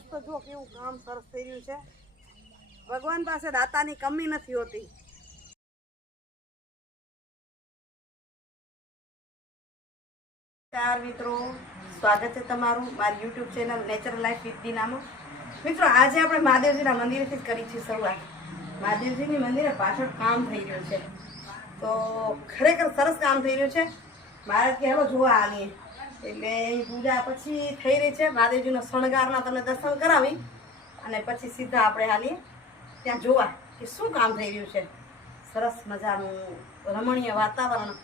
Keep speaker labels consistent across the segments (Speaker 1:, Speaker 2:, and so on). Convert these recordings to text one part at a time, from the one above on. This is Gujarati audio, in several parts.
Speaker 1: મસ્ત જો કેવું કામ સરસ થઈ રહ્યું છે. ભગવાન પાસે દાતાની કમી નથી હોતી. ચાર મિત્રો, સ્વાગત છે તમારું મારી YouTube channel natural life with દીનામાં મિત્રો, આજે આપણે મહાદેવજીના મંદિરેથી જ કરી છે શરૂઆત. મહાદેવજીની મંદિરે પાછળ કામ થઈ રહ્યું છે. તો ખરેખર સરસ કામ થઈ રહ્યું છે. કે, હેલો, જોવા આવીએ. એટલે એ પૂજા પછી થઈ રહી છે. મહાદેવજીનો શણગારના તમને દર્શન કરાવી અને પછી સીધા આપણે હાલીએ. ત્યાં જોવા કે શું કામ થઈ રહ્યું છે. સરસ મજાનું રમણીય વાતાવરણ.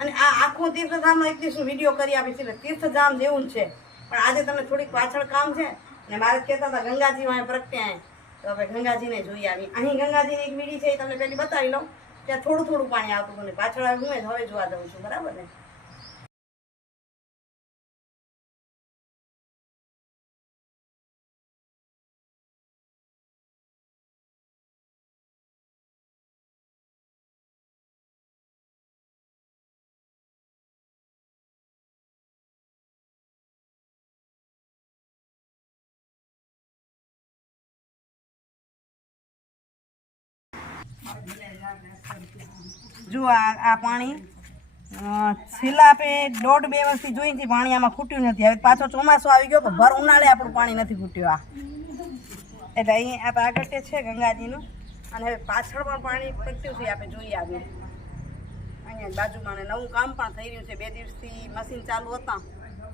Speaker 1: અને આ આખું તીર્થધામનો એક દિવસ વીડિયો કરી આપીશ એટલે તીર્થધામ જેવું છે. પણ આજે તમને થોડીક પાછળ કામ છે. અને મારે કહેતા હતા ગંગાજી વાંહે પ્રગટ્યા તો હવે ગંગાજીને જોઈ આવી. અહીં ગંગાજીની એક વીડી છે એ તમને પહેલી બતાવી લઉં. ત્યાં થોડું થોડું પાણી આવતું હતું પાછળ હું હવે જોવા દઉં છું. બરાબર ને? જો આ આ પાણી છેલ્લા આપણે દોઢ બે વર્ષથી જોઈ છે પાણી આમાં ખૂટ્યું નથી. હવે પાછો ચોમાસું આવી ગયો તો ભર ઉનાળે આપણું પાણી નથી ખૂટ્યું આ. એટલે અહીં આપણે આગળ છે ગંગાજીનું. અને હવે પાછળ પણ પાણી ફૂટ્યું છે, આપણે જોઈ આવીએ અહીંયા બાજુમાં નવું કામ પણ થઈ રહ્યું છે. બે દિવસથી મશીન ચાલુ હતા.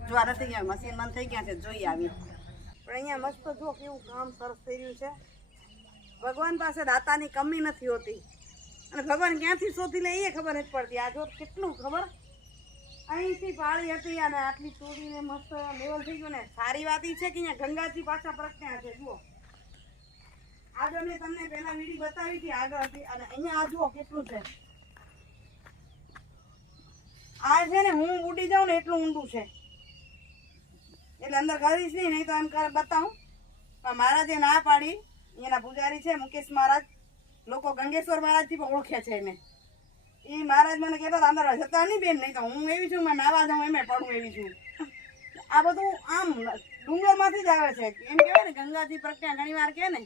Speaker 1: જોવા નથી ગયા મશીન બંધ થઈ ગયા છે જોઈ આવી પણ અહીંયા મસ્ત જો કેવું કામ સરસ થઈ રહ્યું છે. ભગવાન પાસે દાતાની કમી નથી હોતી. અને ભગવાન ક્યાંથી શોધી લે એ ખબર જ પડતી. આ જો કેટલું ખબર? અહીંથી પાળી હતી અને આટલી ચોરીને મસ્ત લેવલ થઈ ગયું ને. સારી વાત એ છે કે અહીંયા ગંગાજી પાછા પ્રશ્ન છે, જુઓ. આગળ મેં તમને પહેલા વીડી બતાવી હતી, આગળ હતી. અને અહીંયા આ જુઓ કેટલું છે. આ છે ને હું ઉડી જાઉં ને એટલું ઊંડું છે. એટલે અંદર કરીશ નહીં નહીં તો એમ બતાવું. પણ મહારાજે ના પાડી, એના પૂજારી છે મુકેશ મહારાજ. લોકો ગંગેશ્વર મહારાજથી પણ ઓળખે છે એને. એ મહારાજ મને કહેતા હતા અંદર જતા નહીં બેન, નહીં તો હું એવી છું મેં નાવા જાઉં એમ પડું એવી છું. આ બધું આમ ડુંગરમાંથી જ આવે છે. એમ કહેવાય ને, ગંગાજી પ્રજ્ઞા ઘણી વાર કહે ને,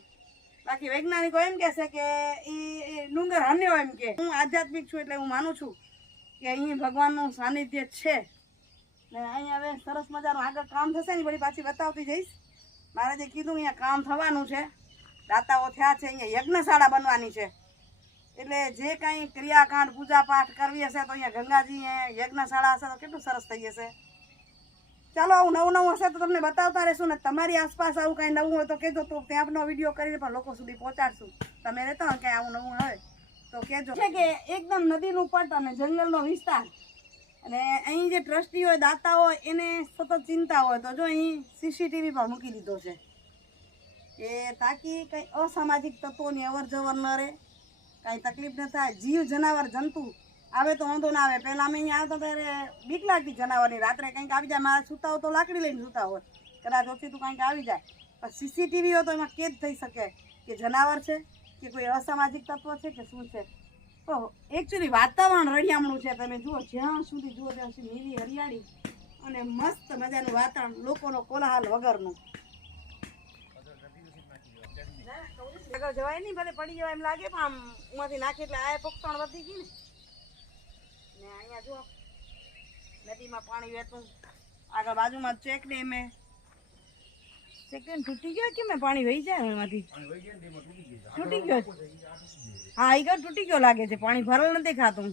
Speaker 1: બાકી વૈજ્ઞાનિકો એમ કહેશે કે એ ડુંગર હન્યો એમ કે હું આધ્યાત્મિક છું એટલે હું માનું છું કે અહીં ભગવાનનું સાનિધ્ય છે. ને અહીંયા હવે સરસ મજાનું આગળ કામ થશે ને વળી પાછી બતાવતી જઈશ. મહારાજે કીધું, અહીંયા કામ થવાનું છે. દાતાઓ થયા છે અહીંયા યજ્ઞશાળા બનવાની છે. એટલે જે કાંઈ ક્રિયાકાંડ, પૂજાપાઠ કરવી હશે તો અહીંયા ગંગાજી યજ્ઞશાળા હશે તો કેટલું સરસ થઈ જશે. ચાલો, આવું નવું નવું હશે તો તમને બતાવતા રહેશું ને તમારી આસપાસ આવું કાંઈ નવું હોય તો કહેજો. તો ત્યાંનો વીડિયો કરીને પણ લોકો સુધી પહોંચાડશું. તમે રહેતા હોય કે આવું નવું હોય તો કહેજો. છે કે એકદમ નદીનું પટ અને જંગલનો વિસ્તાર. અને અહીં જે ટ્રસ્ટી હોય દાતા હોય એને સતત ચિંતા હોય તો જો અહીં સીસીટીવી પણ મૂકી દીધો છે. કે તાકી કંઈ અસામાજિક તત્વોની અવર જવર ન રહે, કાંઈ તકલીફ ન થાય. જીવ, જનાવર, જંતુ, આવે તો વાંધો ના આવે. પહેલાં અમે અહીંયા આવતા ત્યારે બીક લાગતી જનાવરની રાત્રે કંઈક આવી જાય. મારા સૂતા હોય તો લાકડી લઈને સૂતા હોય. કદાચ ઓછી તું કંઈક આવી જાય. પણ સીસીટીવી હોય તો એમાં કેદ થઈ શકે કે જનાવર છે, કે કોઈ અસામાજિક તત્વ છે, કે શું છે. તો એકચ્યુઅલી વાતાવરણ રળિયામણું છે. તમે જુઓ, જ્યાં સુધી જુઓ ત્યાં સુધી નીલી હરિયાળી અને મસ્ત મજાનું વાતાવરણ, લોકોનો કોલાહલ વગરનું. આગળ જવાય નહીં ભલે પડી જવાય એમ લાગે પણ આમ ઉમાંથી નાખી એટલે આ પોક્ષણ વધી ગઈ ને. ને અહીંયા જુઓ નદીમાં પાણી વહેતું. આગળ બાજુમાં ચેક ડેમ એ ચેક ડેમ તૂટી ગયો કે મેં પાણી વહી જાય એમાંથી? તૂટી ગયો હા એ તૂટી ગયો લાગે છે. પાણી ભરેલ નથી ખાતું.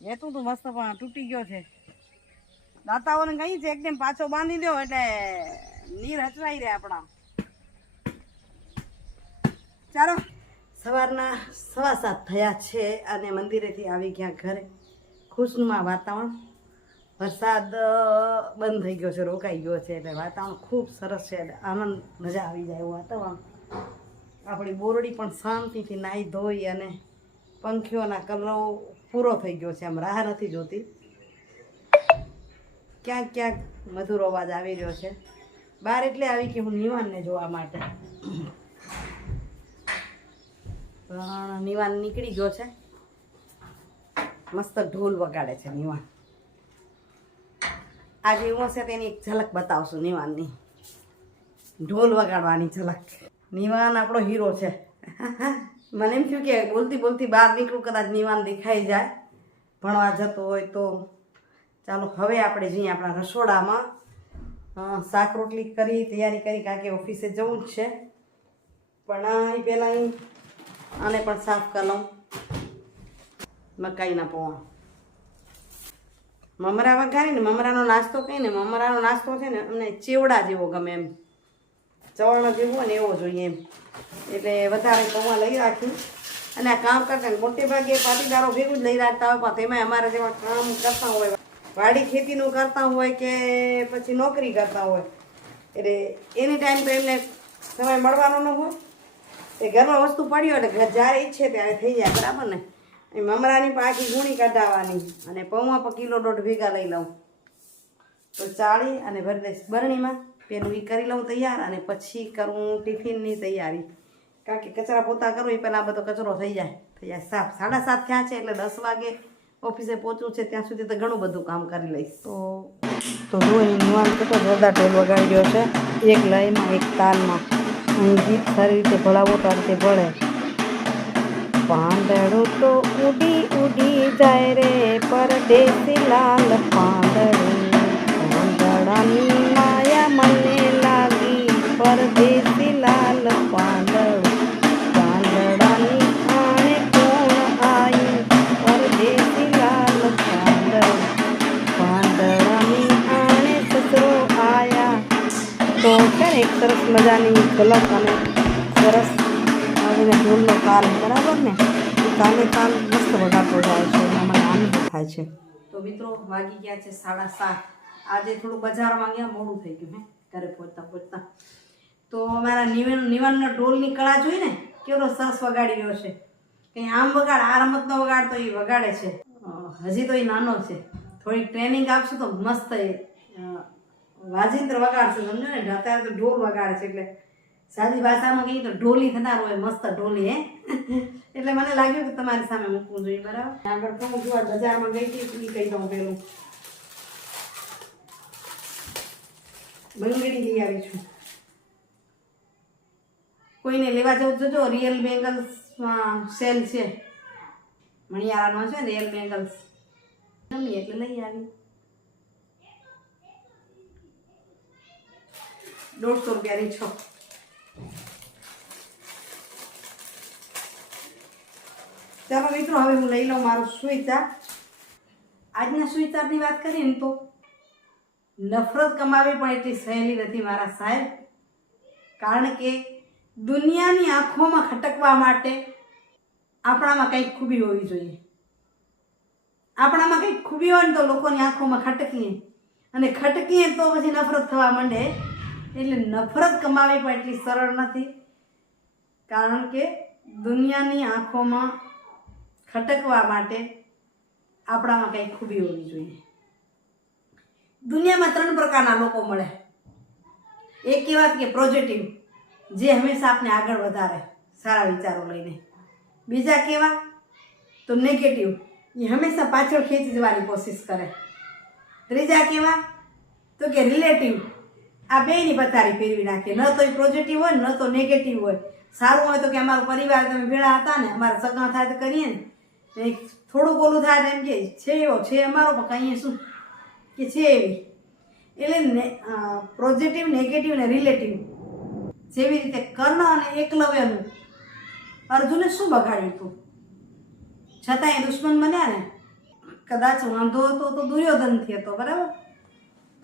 Speaker 1: વહેતું તું મસ્ત પણ તૂટી ગયો છે. દાતાઓને કહી છે એકદમ પાછો બાંધી દો એટલે નીર હચવાઈ રહે આપણા. ચાલો. સવારના સવા સાત થયા છે અને મંદિરેથી આવી ગયા ઘરે. ખુશનુમા વાતાવરણ. વરસાદ બંધ થઈ ગયો છે, રોકાઈ ગયો છે એટલે વાતાવરણ ખૂબ સરસ છે એટલે આનંદ, મજા આવી જાય એવું વાતાવરણ. આપણી બોરડી પણ શાંતિથી નાહી ધોઈ અને પંખીઓના કલરો પૂરો થઈ ગયો છે, આમ રાહ નથી જોતી. ક્યાંક ક્યાંક મધુર અવાજ આવી રહ્યો છે. બહાર એટલે આવી કે હું નિવાનને જોવા માટે. પણ નિવાન નીકળી ગયો છે. મસ્ત ઢોલ વગાડે છે નિવાન. આજે હું હશે તેની એક ઝલક બતાવશું નિવાનની. ઢોલ વગાડવાની ઝલક. નિવાન આપણો હીરો છે. મને એમ થયું કે બોલતી બોલતી બહાર નીકળું, કદાચ નિવાન દેખાઈ જાય. ભણવા જતો હોય તો. ચાલો, હવે આપણે જઈએ આપણા રસોડામાં. શાક રોટલી કરી, તૈયારી કરી કારણ કે ઓફિસે જવું જ છે. પણ એ પહેલાં આને પણ સાફ કરી લઉં. મકાઈના પૌવા મમરા વઘારીને મમરાનો નાસ્તો કહીને, મમરાનો નાસ્તો છે ને અમને ચેવડા જેવો ગમે એમ. ચવાણો જેવું ને એવો જોઈએ એમ. એટલે વધારે પૌવા લઈ રાખ્યું અને આ કામ કરતા મોટે ભાગે પાટીદારો ભેગું જ લઈ રાખતા હોય, પણ એમાં અમારા જેવા કામ કરતા હોય, વાડી ખેતીનું કરતા હોય કે પછી નોકરી કરતા હોય. એટલે એની ટાઈમ તો એમને સમય મળવાનો ન હોય. એ ઘરમાં વસ્તુ પડ્યો એટલે જ્યારે ઈચ્છે ત્યારે થઈ જાય, બરાબર ને? એ મમરાની પણ આખી ગુણી કઢાવવાની અને પૌમાં પર કિલો દોઢ ભેગા લઈ લઉં. તો ચાળી અને ભરી દઈશ બરણીમાં, પેલું એ કરી લઉં તૈયાર અને પછી કરું ટિફિનની તૈયારી. કારણ કે કચરા પોતા કરું એ પહેલાં બધો કચરો થઈ જાય થઈ જાય સાફ. સાડા સાત થયા છે એટલે દસ વાગે ઓફિસે પહોંચવું છે, ત્યાં સુધી તો ઘણું બધું કામ કરી લઈશ. તો તો જો અહીં નિવાન કેટલો જોરદાર ઢોલ વગાડી રહ્યો છે, એક લયમાં એક તાલમાં. અહીં ગીત સારી રીતે ભળાવો તો આ રીતે ભળે. પાંદડું તો ઉડી ઉડી જાય રે, પરદેશી લાલ પાંદડું. પાંદડાની ઝલક અને સરસ આવીને ઢોલનો તાલ, બરાબર ને? એ તાલે તાલ મસ્ત વગાડતો જાય છે, એમાં આનંદ થાય છે. તો મિત્રો, વાગી ગયા છે સાડા સાત. આજે થોડું બજારમાં ગયા મોડું થઈ ગયું, હે? ઘરે પહોંચતા પહોંચતા. તો અમારા નિવન, નિવનનો ઢોલની કળા જોઈ ને? કેવડો સરસ વગાડી રહ્યો છે. કંઈ આમ વગાડ, આ રમતનો વગાડ તો એ વગાડે છે. હજી તો એ નાનો છે. થોડીક ટ્રેનિંગ આપશું તો મસ્ત એ વાજિંત્ર વગાડશે સમજો ને? અત્યારે તો ઢોલ વગાડે છે એટલે સાદી ભાષામાં કહીએ તો ઢોલી થનાર હોય, મસ્ત ઢોલી, હે? એટલે મને લાગ્યું કે તમારી સામે મૂકવું જોઈએ, બરાબર? આગળ તો હું જોવા બજારમાં ગઈ હતી એ કહી દઉં પેલું. બંગડી લઈ આવી છું. કોઈને લેવા જવું જોજો રિયલ બેંગલ્સમાં સેલ છે. મણિયારાનો છે રિયલ બેંગલ્સ ગમી એટલે લઈ આવી દોઢસો રૂપિયાની છો. ચાલો મિત્રો, હવે હું લઈ લઉં મારું સુઈચાર આજના સુઈચારની વાત કરીએ ને તો નફરત કમાવી પણ એટલી સહેલી નથી મારા સાહેબ. કારણ કે દુનિયાની આંખોમાં ખટકવા માટે આપણામાં કંઈક ખૂબી હોવી જોઈએ. આપણામાં કંઈક ખૂબી હોય ને તો લોકોની આંખોમાં ખટકીએ. અને ખટકીએ તો પછી નફરત થવા માંડે. એટલે નફરત કમાવી પણ એટલી સરળ નથી. કારણ કે દુનિયાની આંખોમાં ખટકવા માટે આપણામાં કંઈ ખૂબી હોવી જોઈએ. દુનિયામાં ત્રણ પ્રકારના લોકો મળે. એક એવા કે પ્રોજેક્ટિવ, જે હંમેશા આપને આગળ વધારે સારા વિચારો લઈને. બીજા કેવા તો નેગેટિવ એ હંમેશા પાછળ ખેંચી જવાની કોશિશ કરે. ત્રીજા કેવા તો કે રિલેટિવ આ બેયની પથારી ફેરવી નાખીએ ન તો એ પોઝિટિવ હોય, ન તો નેગેટિવ હોય. સારું હોય તો કે અમારો પરિવાર તમે ભેળા હતા ને, અમારા સગા થાય તો કરીએ ને. થોડુંક ઓલું થાય એમ કે, છે એવો, છે અમારો, પણ કહીએ શું? કે છે એવી. એટલે પોઝિટિવ નેગેટિવ ને રિલેટિવ જેવી રીતે કર્ણ અને એકલવ્યનું અર્જુને શું બગાડ્યું હતું? છતાં એ દુશ્મન બન્યા ને. કદાચ વાંધો હતો તો દુર્યોધનથી હતો, બરાબર?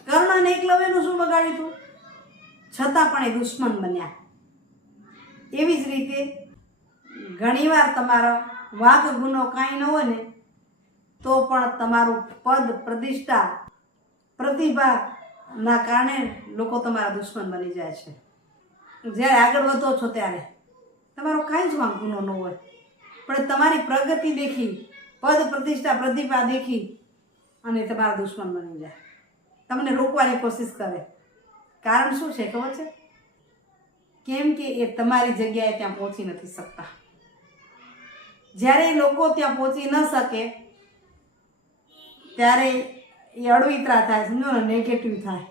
Speaker 1: કર્ણ અને એકલવ્યનું શું બગાડ્યું હતું છતાં પણ એ દુશ્મન બન્યા. એવી જ રીતે ઘણીવાર તમારો વાઘ ગુનો કાંઈ ન હોય ને, તો પણ તમારું પદ પ્રતિષ્ઠા, પ્રતિભાના કારણે લોકો તમારા દુશ્મન બની જાય છે. જ્યારે આગળ વધો છો ત્યારે તમારો કાંઈ જ વાંક ગુનો ન હોય. પણ તમારી પ્રગતિ દેખી, પદ પ્રતિષ્ઠા, પ્રતિભા દેખી અને તમારા દુશ્મન બની જાય. તમને રોકવાની કોશિશ કરે. કારણ શું છે ખબર છે? કેમ કે એ તમારી જગ્યાએ ત્યાં પહોંચી નથી શકતા. જ્યારે એ લોકો ત્યાં પહોંચી ન શકે, ત્યારે એ અડવિતરા થાય, સમજો ને નેગેટિવ થાય.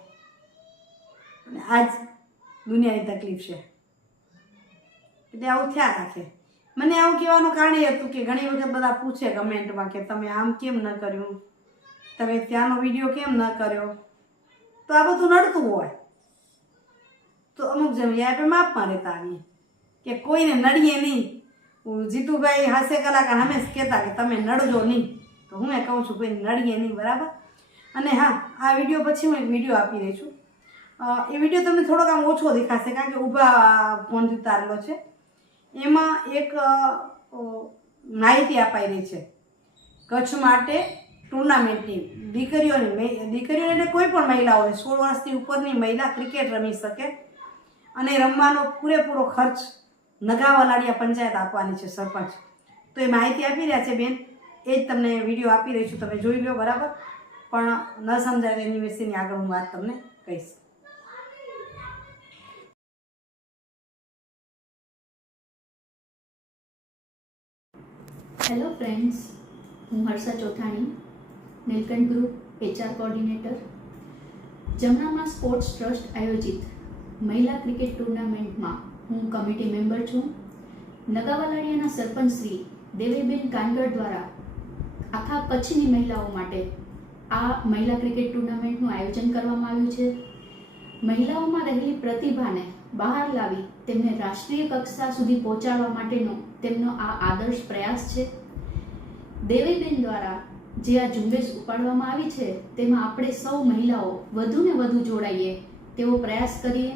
Speaker 1: અને આજ દુનિયાની તકલીફ છે. એટલે આવું થયા રાખે. મને આવું કહેવાનું કારણ એ હતું કે ઘણી વખત બધા પૂછે કમેન્ટમાં કે તમે આમ કેમ ન કર્યું? તમે ત્યાંનો વીડિયો કેમ ન કર્યો? તો આ બધું નડતું હોય. તો અમુક જગ્યાએ આપણે માપમાં રહેતા આવીએ. કે કોઈને નડીએ નહીં. જીતુભાઈ હાસ્ય કલાકાર હંમેશ કહેતા કે તમે નડજો નહીં. તો હું એ કહું છું કોઈ નડીએ નહીં, બરાબર? અને હા, આ વીડિયો પછી હું એક વીડિયો આપી રહી છું. એ વીડિયો તમને થોડોક આમ ઓછો દેખાશે, કારણ કે ઊભા ફોનથી ઉતારેલો છે. એમાં એક માહિતી અપાઈ રહી છે. કચ્છ માટે ટુર્નામેન્ટની દીકરીઓની દીકરીઓને દીકરીઓ એટલે કોઈ પણ મહિલા હોય, સોળ વર્ષથી ઉપરની મહિલા ક્રિકેટ રમી શકે અને રમવાનો પૂરેપૂરો ખર્ચ નગાવાલાડિયા પંચાયત આપવાની છે સરપંચ. તો એ માહિતી આપી રહ્યા છે બેન. એ જ તમને વીડિયો આપી રહી છું, તમે જોઈ લો બરાબર. પણ ન સમજાય એની વિશેની આગળ હું વાત તમને કહીશ.
Speaker 2: હેલો ફ્રેન્ડ્સ હું Harsha Chothani Nilkanth group, HR coordinator. જમનામાં sports trust આયોજિત. મહિલા ક્રિકેટ ટુર્નામેન્ટમાં હું કમિટી મેમ્બર છું. નગાવાલાડિયાના સરપંચ શ્રી દેવીબેન કાનગડ દ્વારા આખા કચ્છની મહિલાઓ માટે આ મહિલા ક્રિકેટ ટુર્નામેન્ટનું આયોજન કરવામાં આવ્યું છે. મહિલાઓમાં રહેલી પ્રતિભાને બહાર લાવી તેમને રાષ્ટ્રીય કક્ષા સુધી પહોંચાડવા માટેનો તેમનો આ આદર્શ પ્રયાસ છે. દેવીબેન દ્વારા જે આ ઝુંબેશ ઉપાડવામાં આવી છે, તેમાં આપણે સૌ મહિલાઓ વધુને વધુ જોડાઈએ તેવો પ્રયાસ કરીએ.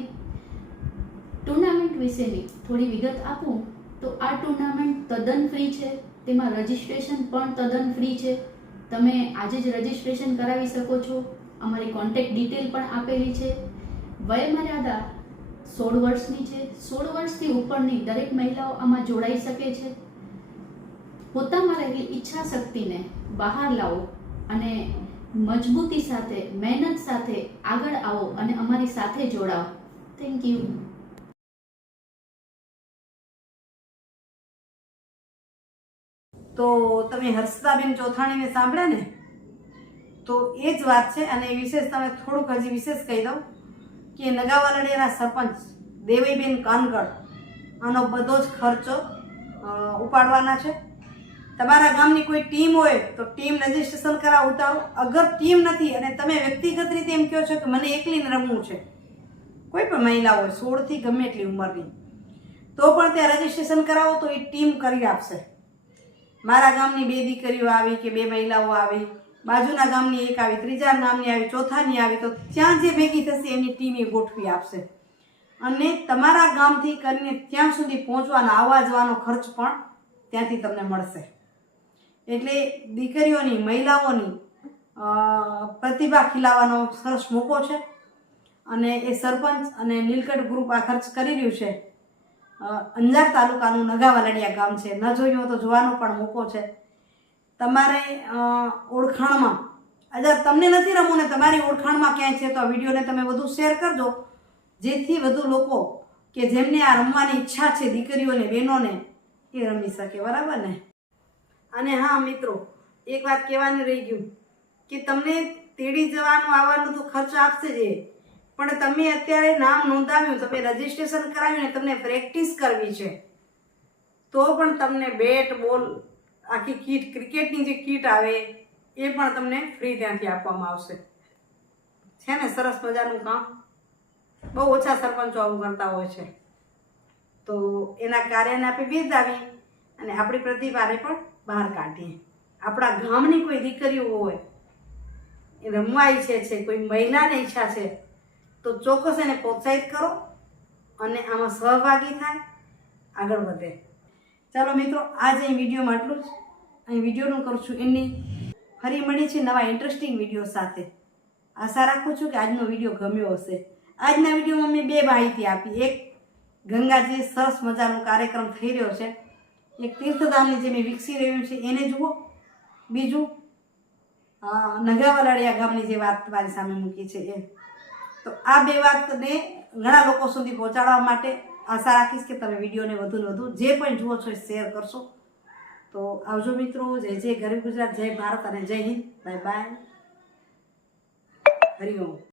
Speaker 2: ટુર્નામેન્ટ વિશેની થોડી વિગત આપું તો આ ટુર્નામેન્ટ તદ્દન ફ્રી છે, તેમાં રજિસ્ટ્રેશન પણ તદ્દન ફ્રી છે. તમે આજે જ રજિસ્ટ્રેશન કરાવી શકો છો. અમારી કોન્ટેક્ટ ડિટેલ પણ આપેલી છે. વયમર્યાદા સોળ વર્ષની છે. સોળ વર્ષથી ઉપરની દરેક મહિલાઓ આમાં જોડાઈ શકે છે. પોતામાં રહેલી ઈચ્છા શક્તિને બહાર લાવો અને મજબૂતી સાથે, મહેનત સાથે આગળ આવો અને અમારી સાથે જોડાઓ. થેન્ક યુ
Speaker 1: તો તમે હર્ષદાબેન ચોથાણીને સાંભળ્યા ને? તો એ જ વાત છે અને વિશેષ તમે થોડુંક હજી વિશેષ કહી દઉં કે નગાવાલાડિયાના સરપંચ દેવીબેન કાનગડ આનો બધો જ ખર્ચો ઉપાડવાના છે. તમારા ગામની કોઈ ટીમ હોય તો ટીમ રજીસ્ટ્રેશન કરાવ ઉતારો. અગર ટીમ નથી અને તમે વ્યક્તિગત રીતે એમ કહો છો કે મને એકલીને રમવું છે, કોઈ પણ મહિલા હોય સોળથી ગમે એટલી ઉંમરની, તો પણ ત્યાં રજીસ્ટ્રેશન કરાવો તો એ ટીમ કરી આપશે. મારા ગામની બે દીકરીઓ આવી કે બે મહિલાઓ આવી, બાજુના ગામની એક આવી, ત્રીજા ગામની આવી, ચોથાની આવી, તો ત્યાં જે ભેગી થશે એમની ટીમ એ ગોઠવી આપશે. અને તમારા ગામથી કરીને ત્યાં સુધી પહોંચવાનો આવવા જવાનો ખર્ચ પણ ત્યાંથી તમને મળશે. એટલે દીકરીઓની, મહિલાઓની પ્રતિભા ખીલાવાનો સરસ મોકો છે. અને એ સરપંચ અને નીલકંઠ ગ્રુપ આ ખર્ચ કરી રહ્યું છે. અંજાર તાલુકાનું નગાવાલડિયા ગામ છે. ન જોયું તો જોવાનો પણ મોકો છે. તમારે ઓળખાણમાં અગર તમને નથી રમવું ને તમારી ઓળખાણમાં ક્યાંય છે તો આ વિડીયોને તમે વધુ શેર કરજો. જેથી વધુ લોકો કે જેમને આ રમવાની ઈચ્છા છે, દીકરીઓને, બહેનોને, એ રમી શકે. બરાબર ને? અને હા, મિત્રો, એક વાત કહેવાનું રહી ગયું કે તમને તેડી જવાનું આવવાનું તો ખર્ચ આપશે જ પણ તમે અત્યારે નામ નોંધાવ્યું, તમે રજીસ્ટ્રેશન કરાવ્યું ને તમને પ્રેક્ટિસ કરવી છે, તો પણ તમને બેટ બોલ આખી કીટ ક્રિકેટની જે કીટ આવે, એ પણ તમને ફ્રી ત્યાંથી આપવામાં આવશે. છે ને, સરસ મજાનું કામ. બહુ ઓછા સરપંચો આવું કરતા હોય છે. તો એના કાર્યને આપણે બિરદાવી અને આપણી પ્રતિભાને પણ બહાર કાઢીએ. આપણા ગામની કોઈ દીકરીઓ હોય, એ રમવા ઈચ્છે છે, કોઈ મહિલાને ઈચ્છા છે, તો ચોક્કસ એને પ્રોત્સાહિત કરો અને આમાં સહભાગી થાય, આગળ વધે. ચાલો મિત્રો, આજે અહીં વિડીયોમાં આટલું જ. અહીં વિડીયોનું કરું છું એની ફરી મળી છે નવા ઇન્ટરેસ્ટિંગ વીડિયો સાથે. આશા રાખું છું કે આજનો વીડિયો ગમ્યો હશે. આજના વિડીયોમાં મેં બે માહિતી આપી. એક, ગંગાજી સરસ મજાનો કાર્યક્રમ થઈ રહ્યો છે. એક તીર્થધામની જે મેં વિકસી રહ્યું છે એને જુઓ. બીજું અ, ગામની જે વાત મારી સામે મૂકી છે એ. તો આ બે વાતને ઘણા લોકો સુધી પહોંચાડવા માટે આશા રાખીશ કે તમે વિડીયોને વધુ ને વધુ જે પણ જુઓ છો એ શેર કરશો. તો આવજો મિત્રો જય જય ગરીબ ગુજરાત જય ભારત અને જય હિન્દ. Bye bye. હરિઓમ